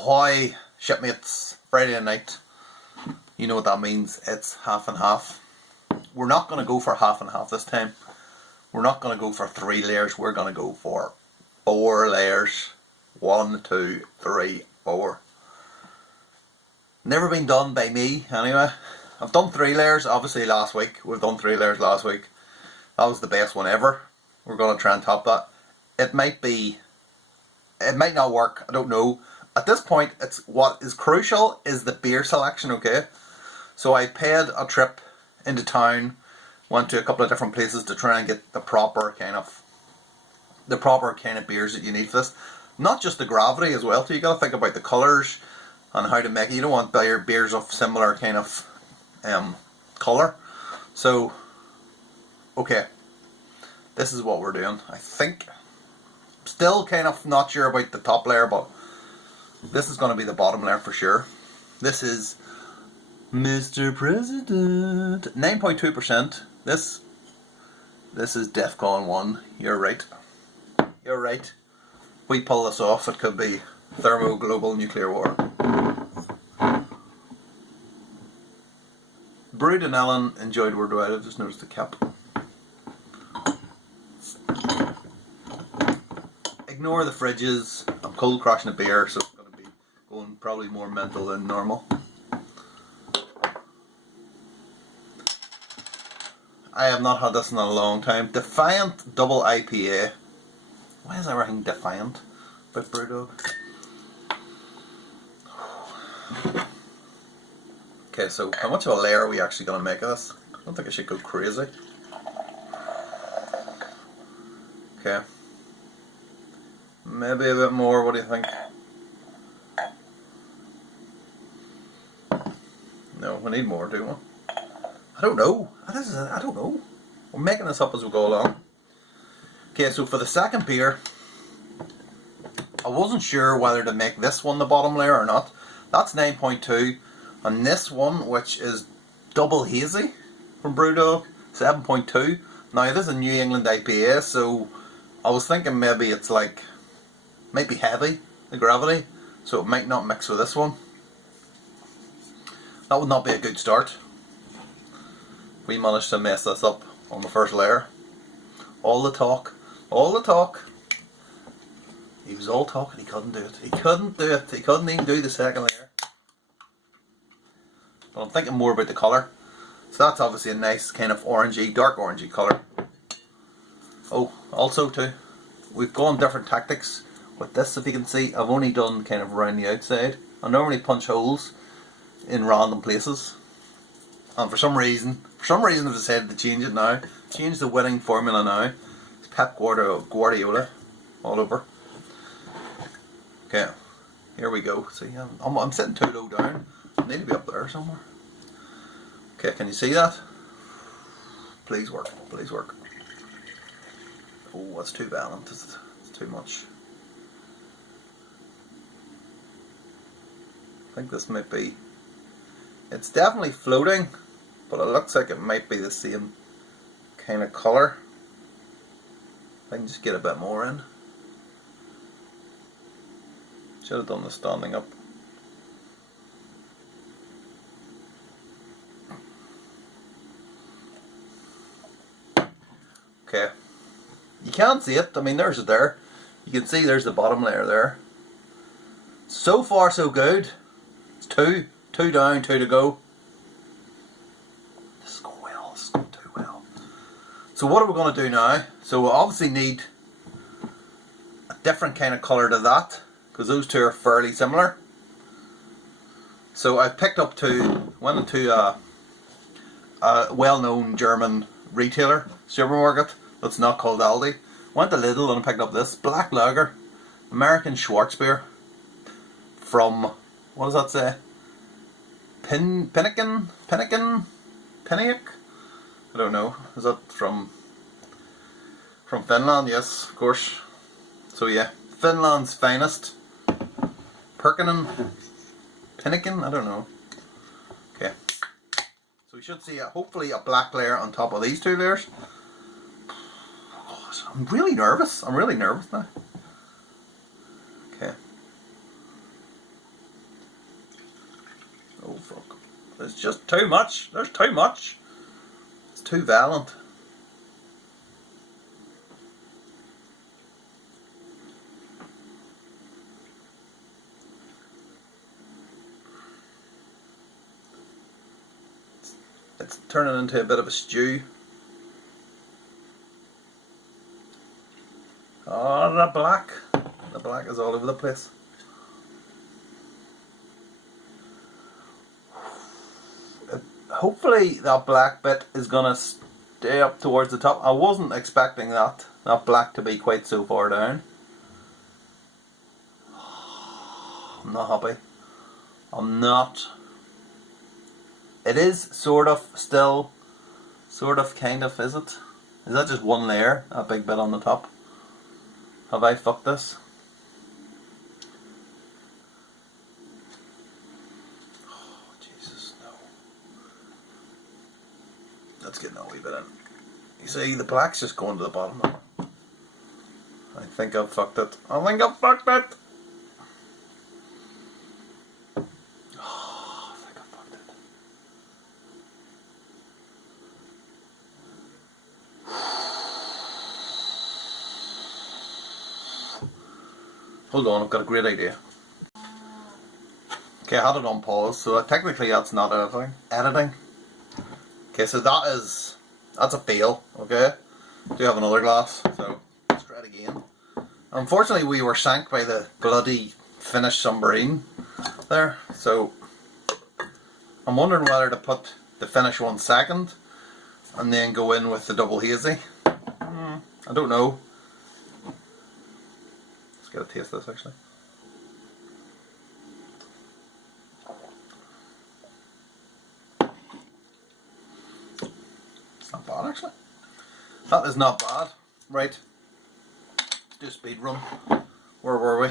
Ahoy, shipmates. Friday night. You know what that means. It's half and half. We're not going to go for half and half this time. We're not going to go for 3 layers. We're going to go for 4 layers. 1, 2, 3, 4. Never been done by me, anyway. I've done 3 layers, obviously, last week. We've done 3 layers last week. That was the best one ever. We're going to try and top that. It might not work. I don't know. At this point, it's what is crucial is the beer selection, okay? So I paid a trip into town, went to a couple of different places to try and get the proper kind of beers that you need for this. Not just the gravity as well, so you got to think about the colours and how to make it. You don't want beers of similar kind of colour. So, okay, this is what we're doing. I think, still kind of not sure about the top layer, but this is going to be the bottom layer for sure. This is Mr. President. 9.2%. This is DEFCON 1. You're right. You're right. If we pull this off, it could be thermo-global nuclear war. Brewed in Ellen, enjoyed worldwide. I've just noticed the cap. Ignore the fridges. I'm cold crashing a beer, so it's going to be going probably more mental than normal. I have not had this in a long time. Defiant Double IPA. Why is everything Defiant about Brewdog? Okay, so how much of a layer are we actually going to make of this? I don't think I should go crazy. Okay. Maybe a bit more, what do you think? No, we need more, do we? I don't know. I don't know. We're making this up as we go along. Okay, so for the second beer, I wasn't sure whether to make this one the bottom layer or not. That's 9.2. And this one, which is Double Hazy from Brewdog, 7.2. Now, this is a New England IPA, so I was thinking maybe it's like, might be heavy, the gravity, so it might not mix with this one. That would not be a good start. We managed to mess this up on the first layer. All the talk. He was all talk and he couldn't do it. He couldn't even do the second layer. But I'm thinking more about the colour. So that's obviously a nice kind of orangey, dark orangey colour. Oh, also too, we've gone different tactics with this. If you can see, I've only done kind of around the outside. I normally punch holes in random places. And for some reason I've decided to change it now. Change the winning formula now. It's Pep Guardiola all over. Okay, here we go. See, I'm sitting too low down. I need to be up there somewhere. Okay, can you see that? Please work, please work. Oh, that's too violent. It's too much. I think this might be... It's definitely floating, but it looks like it might be the same kind of colour. I can just get a bit more in. Should have done the standing up. Okay. You can't see it. I mean, there's it there. You can see there's the bottom layer there. So far, so good. It's 2. 2 down, 2 to go. This is going well. This is going too well. So what are we going to do now? So we'll obviously need a different kind of colour to that, because those two are fairly similar. So I picked up went to a well-known German retailer, supermarket, that's not called Aldi. Went to Lidl and picked up this Black Lager, American Schwarzbier, from, what does that say? Pinnakin? I don't know. Is that from Finland? Yes, of course. So yeah, Finland's finest. Pinnakin? I don't know. Okay. So we should see hopefully a black layer on top of these 2 layers. I'm really nervous. I'm really nervous now. Okay. There's just too much. There's too much. It's too violent. It's turning into a bit of a stew. Oh, the black. The black is all over the place. Hopefully that black bit is going to stay up towards the top. I wasn't expecting that black to be quite so far down. I'm not happy. I'm not. It is sort of still, kind of, is it? Is that just one layer, a big bit on the top? Have I fucked this? Oh, Jesus, no. Let's get a wee bit in. You see, the black's just going to the bottom now. I think I've fucked it. I think I've fucked it! Oh, I think I fucked it. Hold on, I've got a great idea. Okay, I had it on pause, so technically that's not editing. Okay, so that's a fail, okay? Do have another glass, so let's try it again. Unfortunately, we were sank by the bloody Finnish submarine there, so I'm wondering whether to put the Finnish one second and then go in with the double hazy. I don't know. Let's get a taste of this actually. It's not bad actually. That is not bad. Right. Let's do a speed run. Where were we?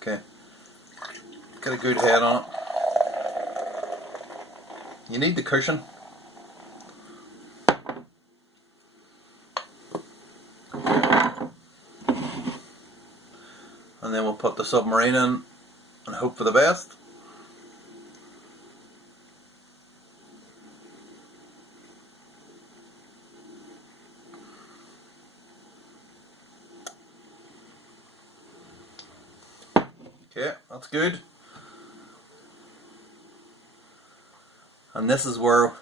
Okay. Get a good head on it. You need the cushion. And then we'll put the submarine in and hope for the best. Okay, that's good. And this is where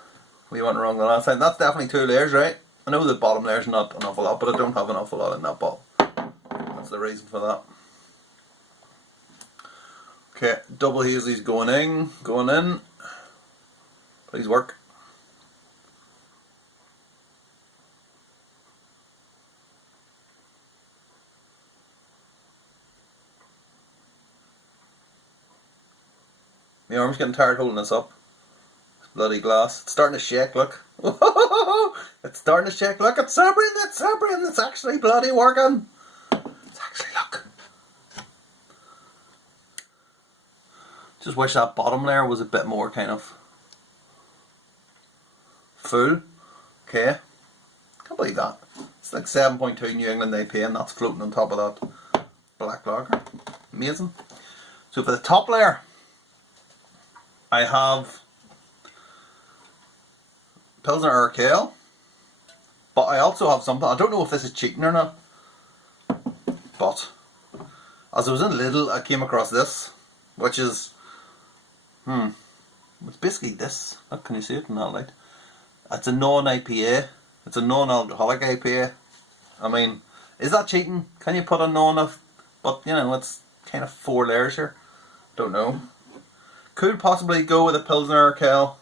we went wrong the last time. That's definitely 2 layers, right? I know the bottom layer's not an awful lot, but I don't have an awful lot in that bottle. That's the reason for that. Okay, double hazy's going in. Please work. My arm's getting tired holding this up. This bloody glass. It's starting to shake, look. It's starting to shake. Look, it's Sabrin. It's actually bloody working. It's actually, look. Just wish that bottom layer was a bit more kind of full. Okay. Can't believe that. It's like 7.2 New England IPA and that's floating on top of that black lager. Amazing. So for the top layer, I have Pilsner Urquell, but I also have something. I don't know if this is cheating or not, but as I was in Lidl, I came across this, which is it's basically this. Look, can you see it in that light? It's a non-IPA. It's a non-alcoholic IPA. I mean, is that cheating? Can you put a non-of? But you know, it's kind of 4 layers here. Don't know. Could possibly go with a Pilsner Urquell.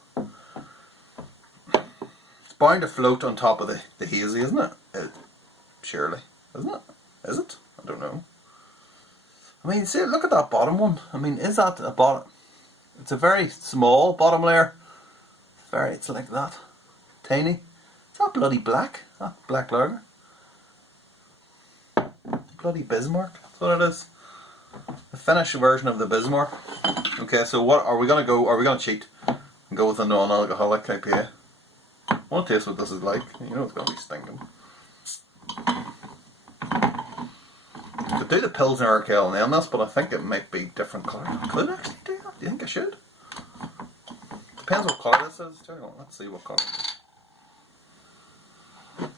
It's bound to float on top of the hazy, isn't it? Surely, isn't it? Is it? I don't know. I mean, see, look at that bottom one. I mean, is that a bottom? It's a very small bottom layer. It's like that. Tiny. Is that bloody black? That black lager. Bloody Bismarck. That's what it is. The Finnish version of the Bismarck. Okay, so what are we gonna go? Are we gonna cheat and go with a non-alcoholic IPA? I want to taste what this is like. You know it's gonna be stinking. Could do the Pilsner Urquell in this, but I think it might be different colour. Could actually do that? Do you think I should? depends what colour this is. Let's see what colour it is.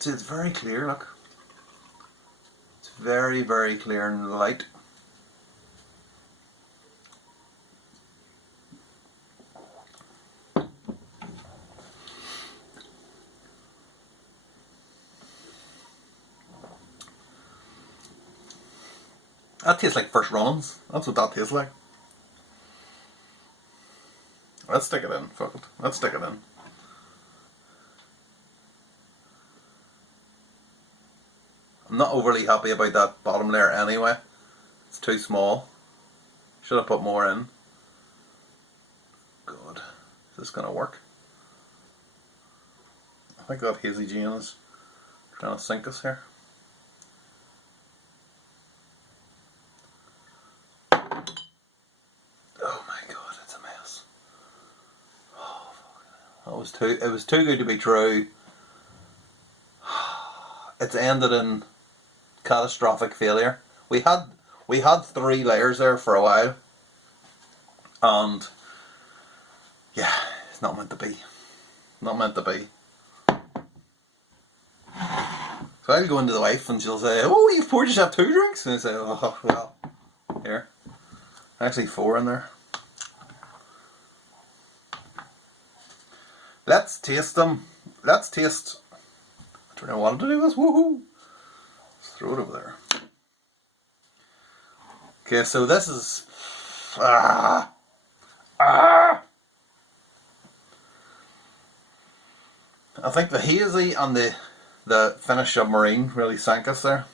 See, it's very clear, look. It's very, very clear in the light. That tastes like First Runnings. That's what that tastes like. Let's stick it in. Fuck it. Let's stick it in. I'm not overly happy about that bottom layer anyway. It's too small. Should have put more in. God. Is this going to work? I think that Hazy Jane is trying to sink us here. Oh my God, it's a mess. Oh, it was too good to be true. It's ended in catastrophic failure. We had 3 layers there for a while, and yeah, it's not meant to be. Not meant to be. So I'll go into the wife and she'll say, "Oh, you've poured yourself 2 drinks," and I say, "Oh well, here, actually 4 in there." Let's taste them. Let's taste. I don't know what to do with this. Woohoo! Let's throw it over there. Okay, so this is I think the hazy and the Finnish Submarine really sank us there.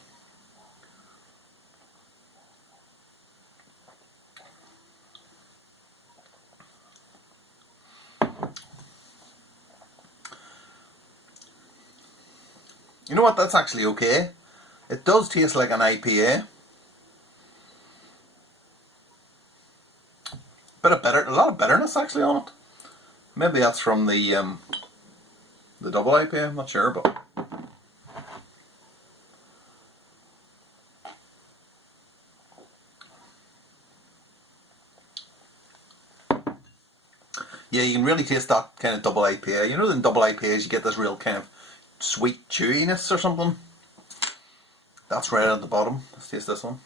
You know what? That's actually okay. It does taste like an IPA. A lot of bitterness actually on it. Maybe that's from the double IPA. I'm not sure, but yeah, you can really taste that kind of double IPA. You know, in double IPAs you get this real kind of sweet chewiness or something. That's right at the bottom. Let's taste this one.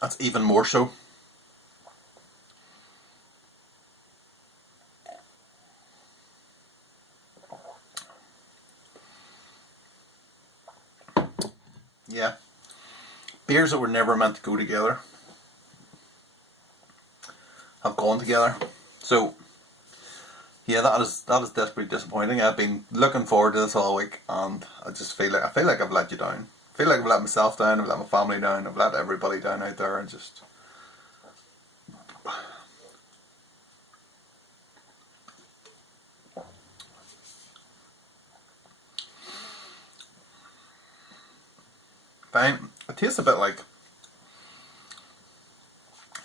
That's even more so. Yeah. Beers that were never meant to go together have gone together. So yeah, that is desperately disappointing. I've been looking forward to this all week, and I feel like I've let you down. I feel like I've let myself down. I've let my family down. I've let everybody down out there, and just fine. It tastes a bit like,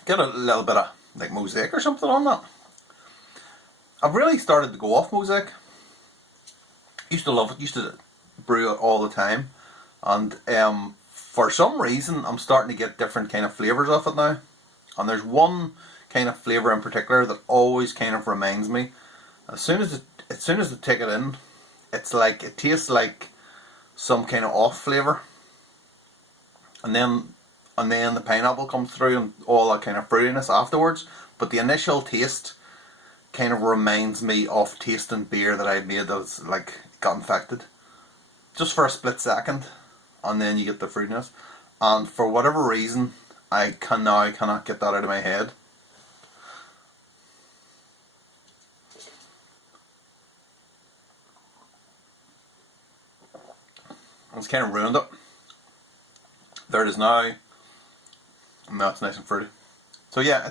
get a little bit of like Mosaic or something on that. I've really started to go off Mosaic. Used to love it. Used to brew it all the time, and for some reason I'm starting to get different kind of flavours off it now. And there's one kind of flavour in particular that always kind of reminds me. As soon as I take it in, it's like it tastes like some kind of off flavour, and then the pineapple comes through and all that kind of fruitiness afterwards. But the initial taste kind of reminds me of tasting beer that I made that's like got infected, just for a split second, and then you get the fruitiness. And for whatever reason, I cannot get that out of my head. It's kind of ruined it. There it is now. And now it's nice and fruity. So yeah,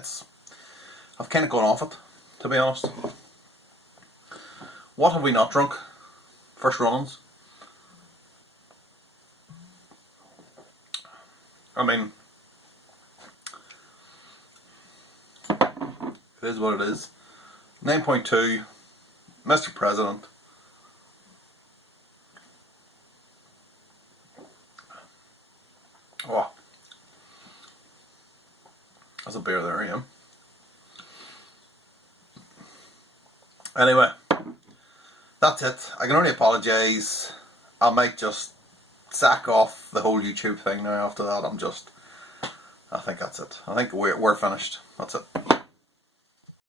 I've kind of gone off it, to be honest. What have we not drunk? First Runnings. I mean, it is what it is. 9.2 Mr. President, oh, there's a beer there, yeah. Anyway, that's it. I can only apologise. I might just sack off the whole YouTube thing now after that. I think that's it. I think we're finished. That's it.